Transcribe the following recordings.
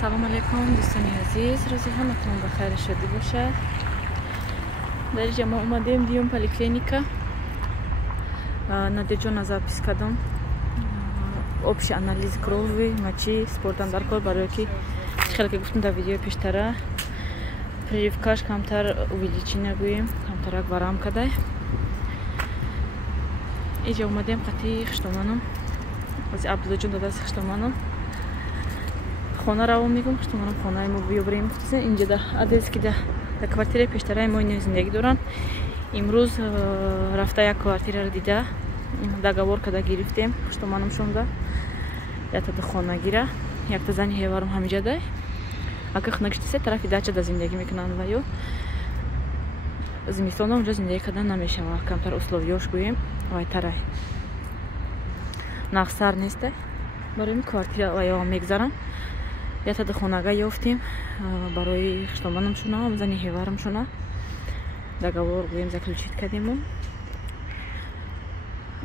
салом алейкум дӯстони азиз, рӯзи ҳаматон ба хайр шодӣ бошад. дар инҷа мо омадем биём поликлиника натиҷаона запис кардам, общий анализ крови, мочи, спортам дар кор, барое ки хеле ки гуфтам дар видеои пештара прививкаш камтар увеличение гӯем, камтарак варам кадай. инҷа омадем қатъи хиштоманам, аз абдуллоҷон дадаси хиштоманам хона равон мегӯм. хиштоманам хонаи мо биёбарем. инҷа дар адрес ки дар квартираи пештараи мо ино зиндагӣ доранд. имрӯз рафта як квартираро дида договор када гирифтем. хиштоманам шонда ятада хонагира, якта зани ҳеварам ҳамиҷа дай. Агар хонагишти се тарафи дачада зиндагӣ мекунанд ва ё зимистона онҷо зиндагӣ кардан намешавад. камтар условиёш гӯем вайтарай нақсар нестай. барои квартира ва ё мегзарам. ятада хонага ёфтем барои хиштоманамшона, зани ҳеварамшона договор гӯем заключит кардем.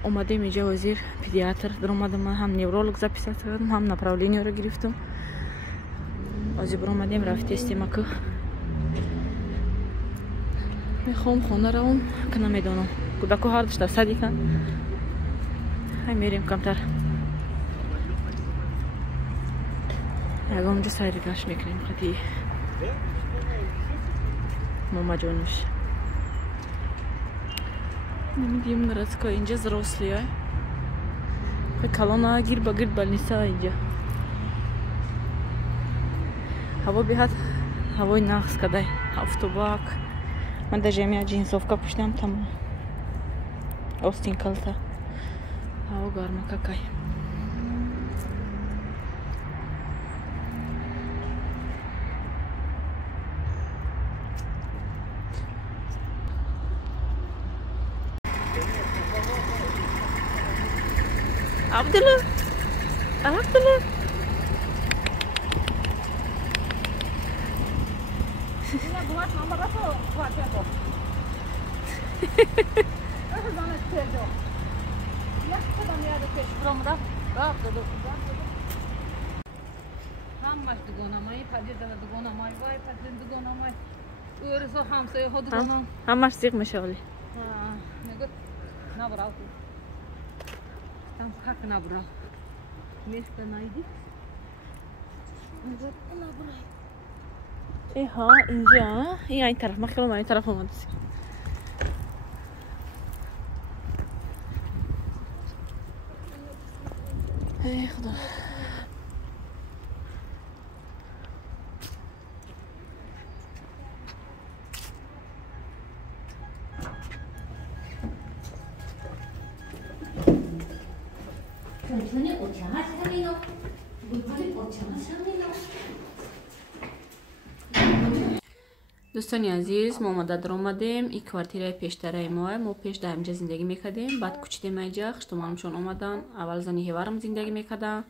омадем инҷа ҳозир педиатр даромадам, ҳам невролог записа кардам, ҳам направлениеро гирифтам. ҳозир баромадем рафт тестем аку мехоҳам хона равам ка намедонам. кӯдако ҳар душта садикан ҳай мерем камтар ягонҷо сайри гашт мекунем. қатъи момаҷонуш намедием городской. инҷа взрослые калона гир ба гирд больница. инҷа ҳаво беҳад ҳавои нағз кадай, автобак. ман даже ами ҷинсовка пӯштам, тамом остин калта. ҳаво гарма какай. Абдулла, Абдулла. ҳамаш зиқ мешавали. Там как набрал. Место найди. Ха, инҷа. И айн тараф, ма хелом айн тараф омадам. Эй худо. дӯстони азиз, мо мадад омадем. ин квартираи пештараи моа. мо пеш дар инҷа зиндагӣ мекардем, баъд кӯчидем инҷа. хиштоманамшон омадан, аввал зани ҳеварам зиндагӣ мекардан.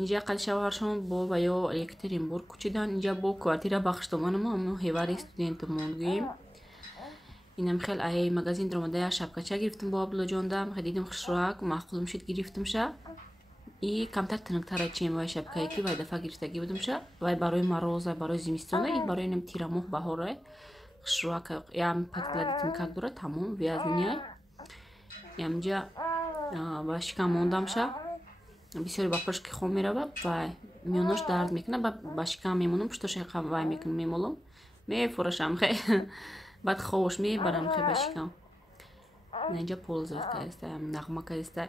инҷа қали шавҳаршон бо ва ё екатеринбург кӯчидан. инҷа бо квартира ба хиштоманамо аммо ҳевари студентамон гӯем. инам хел ай магазин даромада я шапкача гирифтам бо абдуллоҷондам. дидим хушроак маъқулам шуд гирифтамша. и камтар тинуктара чем вай шапкае ки вай дафъа гирифтагӣ будамша. вай барои мароза, барои зимистона, и барои нам тирамоҳ баҳора хушроак ям пакладитим как дора тамом вязния. ямҷа ба шикам мондамша. бисёре бахпаш ки хом мерава вай миёнош дард мекуна, ба шикам мемонам, пуштоша вай мекунам, мемолам, мефурашам хе. баъд ховош мебарам хе ба шикам. инҷа полза каста, нағма каста.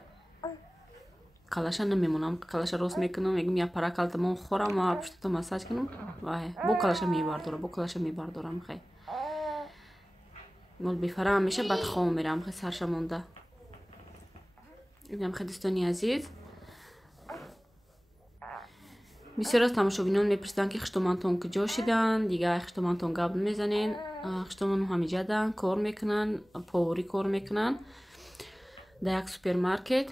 калаша намемонам, калаша рост мекунам, мегӯм я пара калтамон хӯрам ва пуштата массаҷ кунам. вай бо калаша мебардорам, бо калаша мебардорам хе. мол бифарам меша, баъд хом мерам хе сарша монда. инам хе дӯстони азиз. бисёр аз тамошобинон мепурсиданд ки хиштомантон куҷо шидан, дигар хиштомантон гап мезанен. хиштоман ҳамиҷадан кор мекунанд, повори кор мекунанд дар як супермаркет.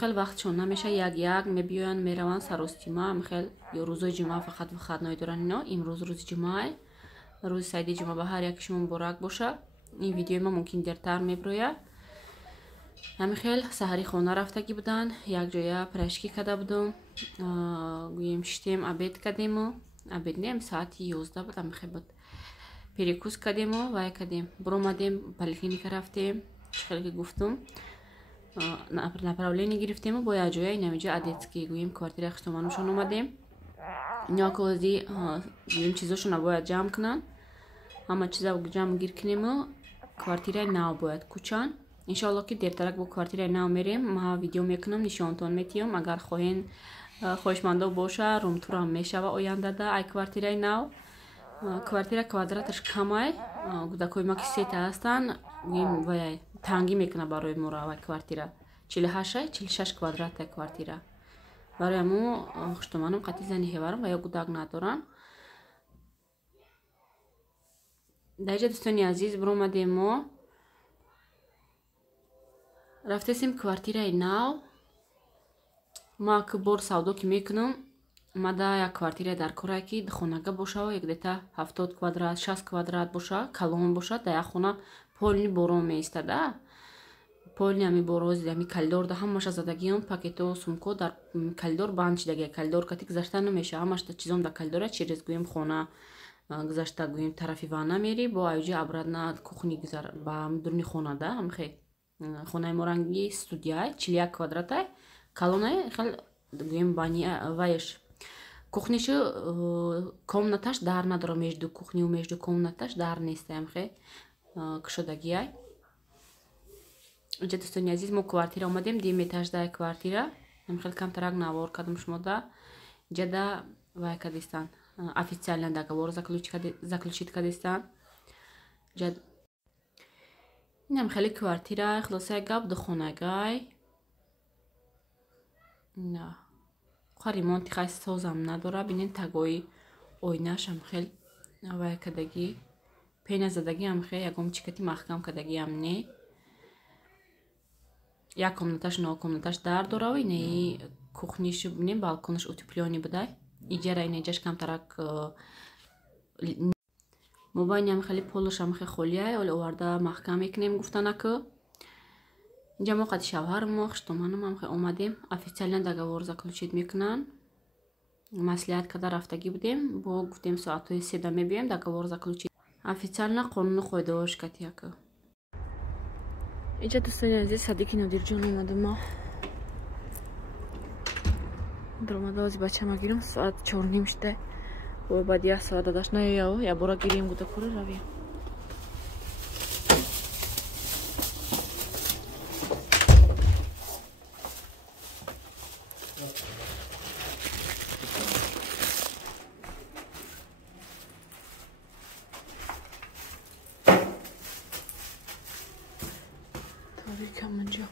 хел вақтшон намеша, як мебиёянд мераванд саростима. хел ё рӯзои ҷумъа фақат ноидоранд. ино имрӯз рӯзи ҷумъа, рӯзи сайди ҷумъа ба ҳар якшон муборак боша. ин видеои ма мумкин дертар меброяд. ҳамин хел саҳари хона рафтагӣ будан, якҷоя прашкӣ када будум, гӯем шитем обед кадему, обед нем соати 11 буд, ҳамин хел буд. Перекус кадему, вай кадем, буромадем, поликлиника рафтем, хеле ки гуфтум, направление гирифтему бо якҷоя инамиҷа адетский гӯем квартира хиштоманушон омадем. Някози гӯем чизошона бояд ҷамъ кунанд, ҳама чиза ҷамъ гир кинему, квартираи нав бояд кучан. иншоалло ки дертарак бо квартираи нав мерем, ма видео мекунам, нишонтон метиҳам, агар хоҳен хоҳишмандо боша, румтурам мешава ояндада ай квартираи нав. Квартира квадраташ камай, гудакои ма ки сета ҳастанд, гӯем ваяй тангӣ мекуна барои моро вай квартира 46 квадраттай квартира. барои ҳамо хуштоманам қатъи зани ҳеварам ва ё гудак надорам. дар инҷа дӯстони азиз биромадем, мо рафтесим квартираи нав. ма ки бор савдо ки мекунам, мада як квартира дар корае ки хонага боша, якдета 70 квадрат 60 квадрат боша, калон боша, дар як хона полни борон меистада, полни ами борози ами калидор да ҳамаша задагиам, пакето сумко дар калидор банд шидагия, калидор кати гузашта намеша, ҳамаша чизом дар калидора, через гӯем хона гузашта гӯем тарафи ванна мери, бо айҷа обратно кухни гузар ба дуруни хона да, ҳамхе хонаи мо ранги студияй 41 квадратай, калонай хел гӯем бани вайш кухнишу комнаташ дар надора, между кухнию между комнаташ дар неста, ҳамхе кушодагиай. инҷа дӯстони азиз мо квартира омадем, 2 этаждаи квартира, ҳамхел камтарак навор кардам шумода. инҷа да вай кадистан официально договор заключит кадистан. инам хеле квартира хулосаи гап духонагай. на ха ремонти хай созам надора, бинен тагои ойнаш ҳам хел вай кадаги, пена задаги ҳам хел ягон чикати маҳкам кадаги ҳам не. як комнаташ но комнаташ дар дора, инаи кухниш не балконаш утеплёни будай. иҷара инаҷаш камтарак мобайни ҳам хели полуш ҳам хел холияй, оли оварда маҳкам мекунем гуфтанаку. инҷа мо қади шавҳарам мо хуштоманам ҳам хел омадем, официально договор заключит мекунанд. маслиҳат када рафтагӣ будем, бо гуфтем соатҳои 3 да мебием, договор заключит официально қонуну қоидаҳош катияку. инҷа дӯстони азиз садиқи нодирҷон омадам, мо биромада ози бачама гирам, соат 4:30 шуда, бо баъд 1 соат дадаш наёяв, ябора гирем гута кора равем. Торикам инҷа.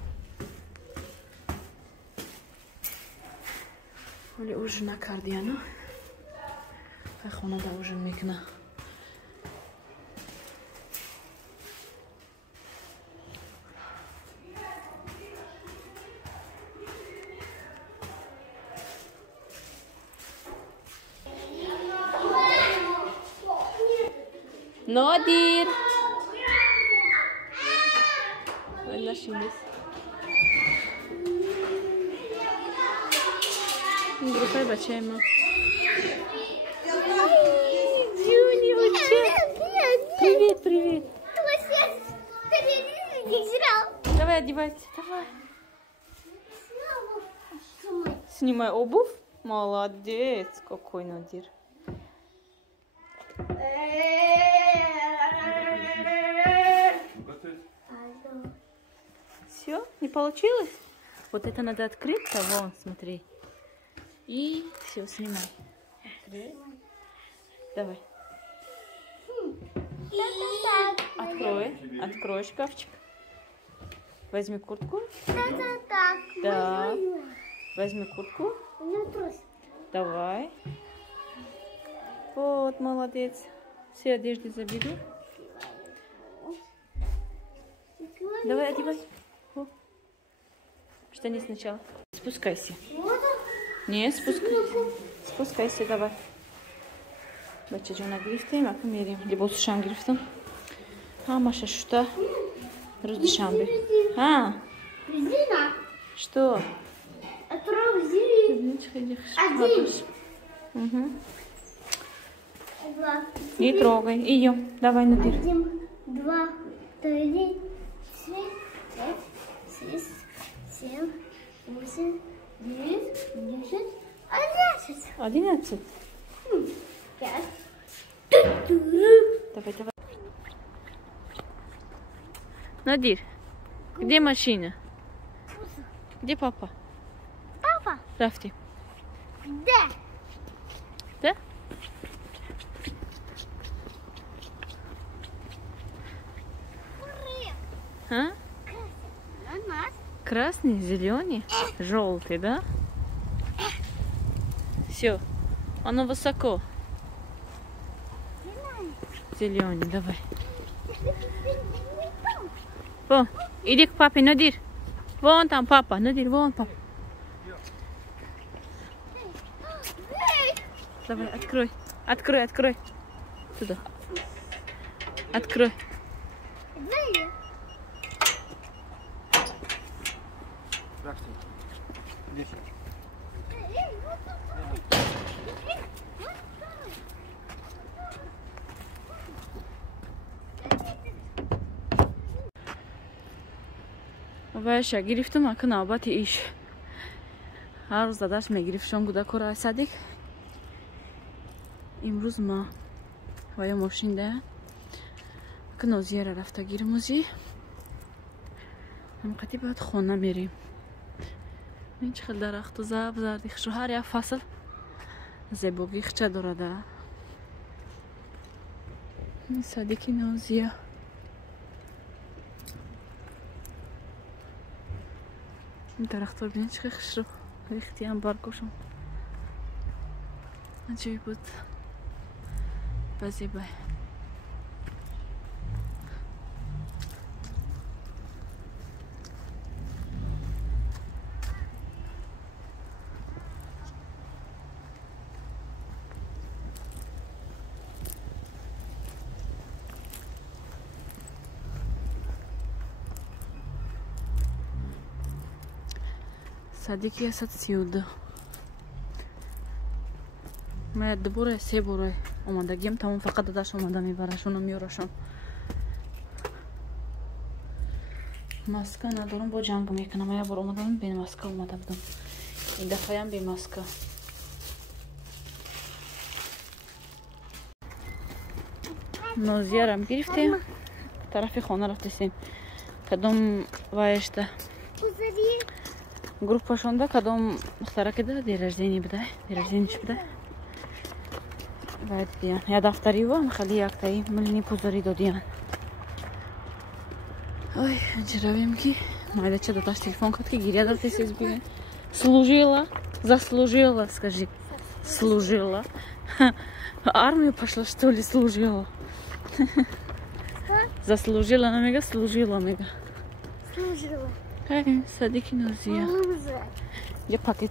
ولی ужин накардия, не? Хай хонада ужин мекуна. Нодир! Ой, нашились. Группа бачаема. Привет, привет. Давай одевайся, давай. Снимай обувь. Молодец, какой Надир. Все, не получилось? Вот это надо открыть, вон, смотри. И все, снимай. Давай. Открой. Открой шкафчик. Возьми куртку. Да. Возьми куртку. Давай. Вот, молодец. Все одежды заберу. Давай, одевай. Штаны сначала. Спускайся. Не, спускайся. Спускайся, давай. Бачаҷона гирифтем, ака мерем. Либосушам гирифтам. Ҳамаша шута. Рӯзи шанбе. Ҳа, Резина. Что? Один. Угу. Два. Не трогай. Ее. Давай на дверь. 1, 2, 3, 4, 5, 6, 7, 8, 9, 10, 11. 11. 5. Давай, давай. Надир, где машина? Где папа? Папа. Рафти. Да. Да? А? Красный, зеленый, желтый, да? Все, оно высоко. Зеленый, давай. Вон, иди к папе, Надир. Вон там папа, Надир, вон папа. Давай, открой. Открой, открой. Туда. Открой. Вайша, гирифтум акн албатти иш. Ҳар рӯз дадаш мегирифтшон буда кора садик. Имрӯз ма ва я мошинда акн озияра рафта гирмузи. ҳамқати баъд хона мерем. ин чӣ хел дарахту заб зарди хушро ҳар як фасл зебогӣ хча дорада. ин садики нозия. ин дарахтор бинед чӣ хел хушро рехтиам баргошам. аҷиб буд. базебай. Садики 132. Ме дубора се бора омадагим тамом фақат дадаш омада мебарашон меёрашон. Маска надорам бо ҷанг мекунам. Я бор омадам бе маска омада будам. ин дафъаям бе маска. нозиярам гирифтем. тарафи хона рафтесем. кадом ваешта группашонда кадом мухтараки да день рождения буда. День рождения чи буда. Вайдиян. Я дафтаривам хали яктаи милини пузари додиян. Ой, ҷиравем ки майдача додаш телефон кард ки гирия дар тесиз бине. Служила, заслужила, скажи. Служила. Армию пошла, что ли, служила? Заслужила, но мега служила, мега. Служила. Садики нозия. Я пакет.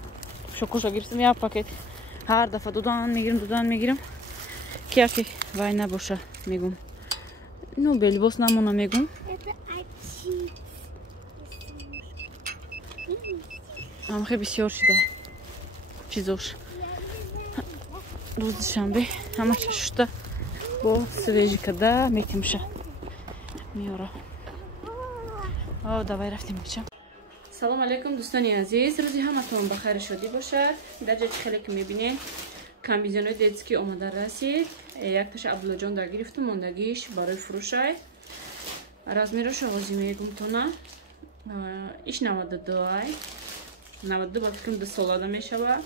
Шокоша гирсам, я пакет. Ҳар дафъа дудан мегирам. Кияки вай набоша мегум. Ну, бе либос намона мегум. Амхе бисёр шуда. Чизош. Рӯзи шанбе ҳамаша шушта бо свежи карда метимша. Миёра. давай рафтем бача. салом алейкум дӯстони азиз. рӯзи ҳаматон ба хайру шодӣ бошад. дар ҷое ки хеле ки мебинед комбинезонои детски омада расид. якташа абдуллаҷон дар гирифту мондагиш барои фурӯшай. размерош оғози мегум тона. иш 92 ба фикрам 2 солада мешава.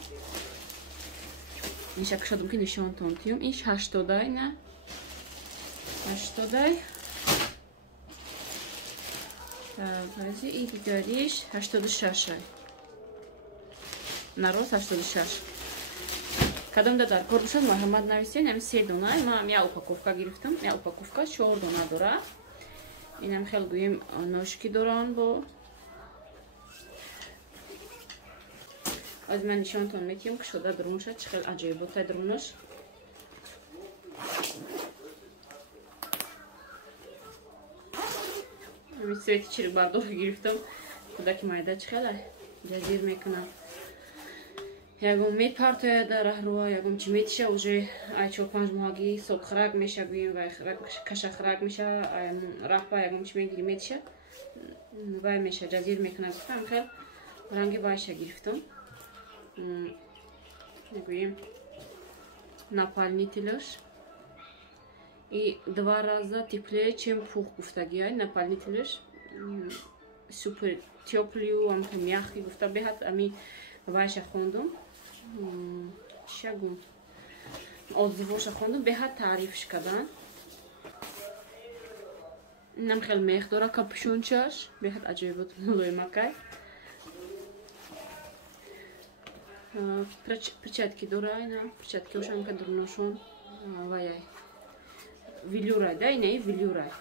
ин шакшадам ки нишонтон тиюм. иш 80 не 80. баъзи и дигариш 86. нарост 86. кадом да дар кор бошад марҳамат нависед. ами 3 дона. ман я упаковка гирифтам. я упаковка 4 дона дора. инам хел гӯем ношки доран бо аз ман нишонтон метиҳам ки шода дурмуша чӣ хел аҷоиботай дурмуш. ами свети чирик бардор гирифтам. кудаки майда чихела ҷазир мекунам. Ягон мепартояд дар раҳрӯа, ягон чӣ метиша уже ай 4-5 моҳагӣ собхирак меша гӯем вай кашахирак меша раҳпа ягон чӣ мегири метиша вай меша ҷазир мекунам. Гуфтам хел ранги вайша гирифтам. Мегӯем напалнителаш и 2 раза теплее чем пух гуфтагиай напалнителаш супер тёплую амка мягкий гуфта беҳад ами вайша хондум шагум отзывоша хондум беҳад таърифш кардан. инам хел мех дора капюшончаш беҳад аҷоибот мулоимакай перчатки дора ина перчаткиошам ка дурношон ваяй вилюрай да инаи вилюрай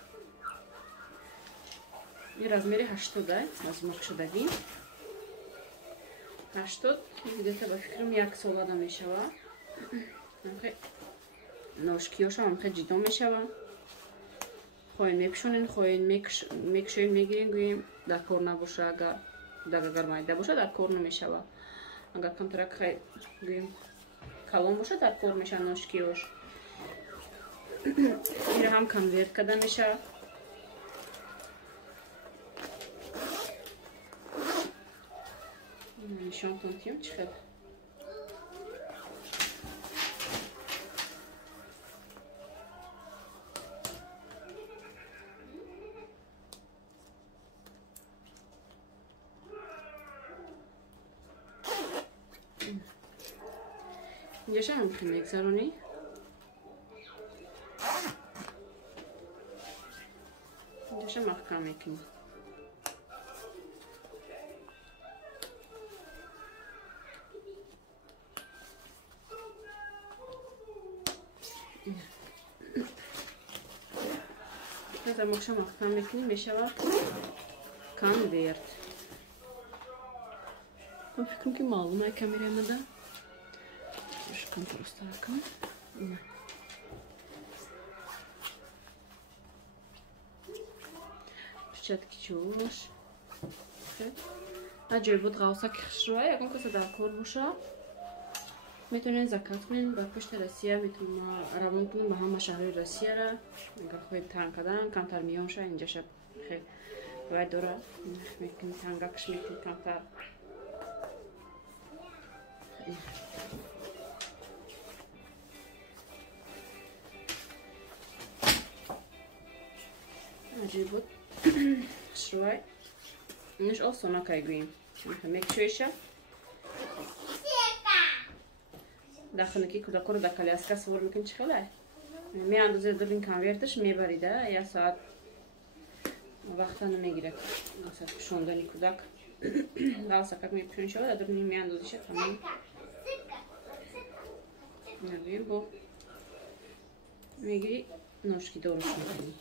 и размери 80 размер шудаги 80 где-то ба фикрам 1 солада мешава. ношкиёшам хе ҷидо мешава. хоин мепӯшонен хоин мекушоем мегирем гӯем дар кор набоша агар майда боша дар кор намешава. агар камтарак хай гӯем калон боша дар кор меша ношкиёш. иро ҳам конверт карда меша. нишонтон тиём чӣ хел инҷаша мумкин мегзаронӣ. инҷаша маҳкам мекунӣ. замокша маҳкам мекунӣ мешавад конверт. ман фикрам ки маълумай камера мада шукам простаракам перчатки ҷош аҷоибот ғавсаки хушрӯа ягон каса дар кор боша метавонен заказ кунен ба почта Россия метавонем равон кунем ба ҳама шаҳри Россияра. агар хоҳед танг кардан камтар миёнша инҷаша хел вай дора мекунем тангакш мекунем камтар. аҷоибот хушрӯа инаш осонакай гӯем мекушоиша дахонаки кӯдакоро дар коляска савор мекунӣ чӣ хелай меандозед дурин конверташ мебарида 1 соат вақта намегирад пӯшондани кӯдак ғавсакак мепӯшонишава дар дурин меандозиша тамом нагӯем бо мегири ношкидорш мекунӣ.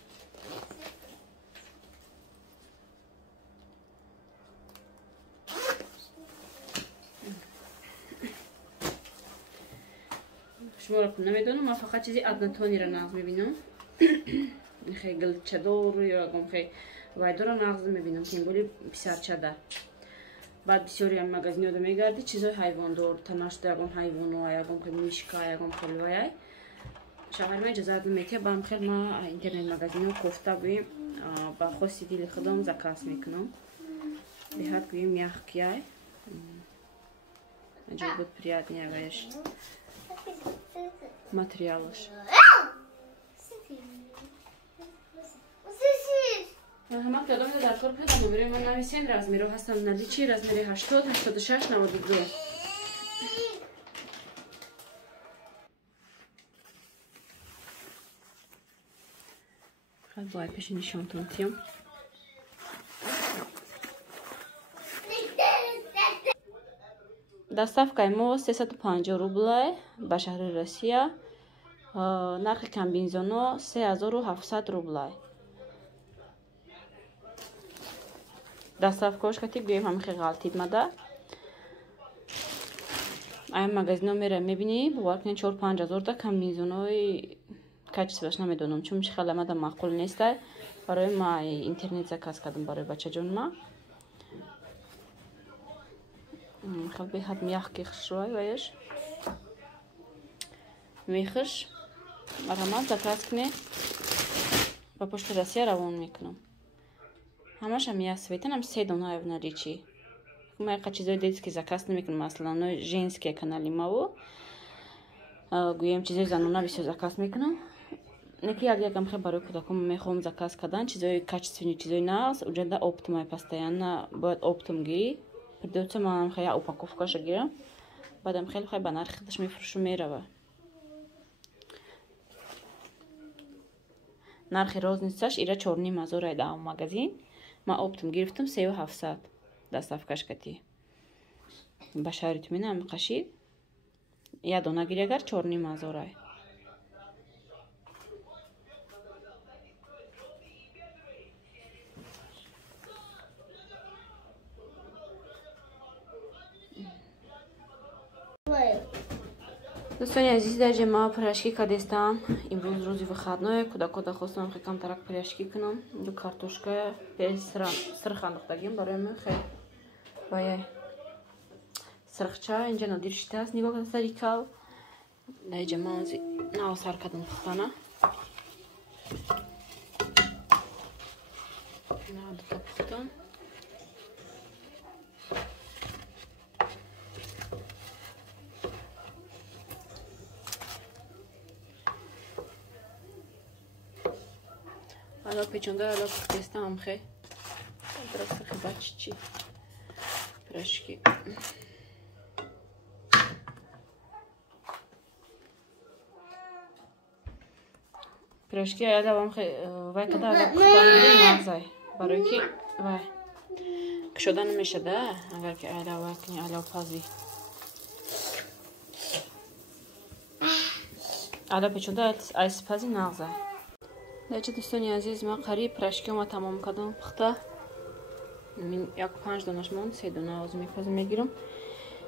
шуморо намедонам ман фақат чизи аднатониро нағз мебинам. хе гилчадор ё ягон хе вайдора нағз мебинам ки боли писарчада. баъд бисёри ам магазинода мегарди чизои ҳайвондор танашда ягон ҳайвоно ягон хе мишка ягон хелваяй шаҳар ма иҷозат наметия баам хел ма интернет магазино кофта гӯем ба хоси дили худам заказ мекунам. беҳад гӯем мягкияй аҷоибот приятния ваяш материалаш. ҳама кадом дар кор кардам номерои ман нависен размеро ҳастам наличи размери 80 86 92. хел бояд пеши нишонтон тиём. доставкаи мо 350 рублай ба шаҳри Россия. нархи комбинезоно 3700 рублай. доставкаош кати гӯем ҳамихе ғалтид мада. ай магазино мера мебинӣ бовар кунед 4-5 ҳазор да комбинезонои качестваш намедонам чун хела мада маъқул нестай. барои ма интернет заказ кардам барои бачаҷон ма. خیلی به حد میخکش روی ویش میخش مرحمت زکاس کنه با پشت راستی روان میکنم همش هم یاسویتن هم 3 دونه ایوناری چی ما یک چیزای دیدی که زکاس نمیکنم مثلا نه ژنسکی کانالی ما و گویم چیزای زنونه بسیار زکاس میکنم نکی اگه کم خیلی برای کودکم میخوام زکاس کردن چیزای کачественные چیزای ناس اونجا оптом постоянно باید оптом گیری придется من خیلی упаковкаш گیرم بعدم خیلی به نرخ خودش میفروشم میره نرخی راز نیستش ایره 4,500 در مغازین ما оптом گرفتم 3700 دستافکش کتی با شرط مینم قشید یا دونه گیری اگر 4,500 دوستانی عزیز در جمع پرشکی کردستم امروز روزی وخدنای کودک‌ها خواستم خیلی کم ترک پرشکی کنم دو کارتوشکا سرخ انداختگیم برای من خیلی باید سرخچه اینجا ندیر شده است نگاه کنید سریکال در جمع ازی نو سر کردم پختانه نو دوتا پختم حالا پیچونده حالا پختیستم هم خیلی درست خیلی بچه چی پرشکی پرشکی حالا هم خیلی وای کده حالا پختانگیری نازای برای که وای کشوده نمیشه ده اگر که حالا وای کنی حالا پازی حالا پیچونده ایس پازی نازای داچه دوستانی عزیز ما قریب پرشکی ما تمام کردم پخته من یک 5 دانش ماند 3 دانه از میپازم میگیرم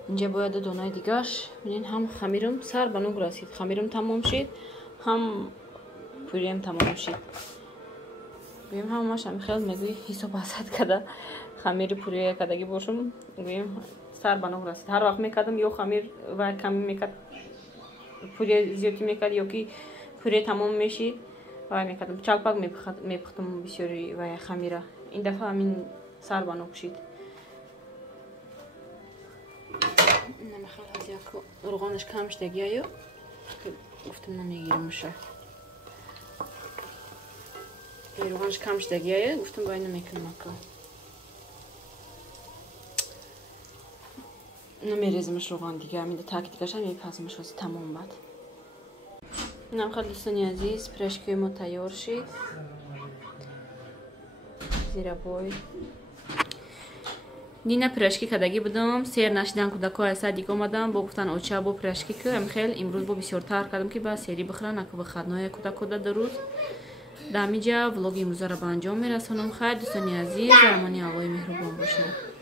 اینجا باید 2 دانه دیگهش ببینین هم خمیرم سر به نوع رسید خمیرم تمام شد هم پوریم تمام شد گویم همش هم خیلی میگوی حساب حسد کرده خمیر پوری کدگی باشم گویم سر به نوع رسید هر وقت میکردم یا خمیر و کمی میکرد پوری زیادی میکرد یا که پوری تمام میشید وای میکردم چالپاک میپختم بسیاری وای خمیره این دفعه همین سر بانو کشید نمیخواد از یک روغانش کم شدگی یا گفتم نمیگیرمشه روغانش کم شدگی یا گفتم باید نمیکنم اکا نمیریزمش روغان دیگه همین تاکی دیگه هم میپزمش واسه تمام بعد نم خیلی دوستانی عزیز پرشکی ما تیار شد زیرا بای دینه پرشکی کدگی بودم سیر نشدن کودک‌ها از دیگه اومدم با گفتن اوچه با پرشکی کردم خیلی امروز با بسیار تر کردم که با سری بخورن اکو بخدنای کودک‌ها در روز دمیجا ولوگ امروز را به انجام میرسونم خیر دوستانی عزیز درمانی آقای مهربان باشید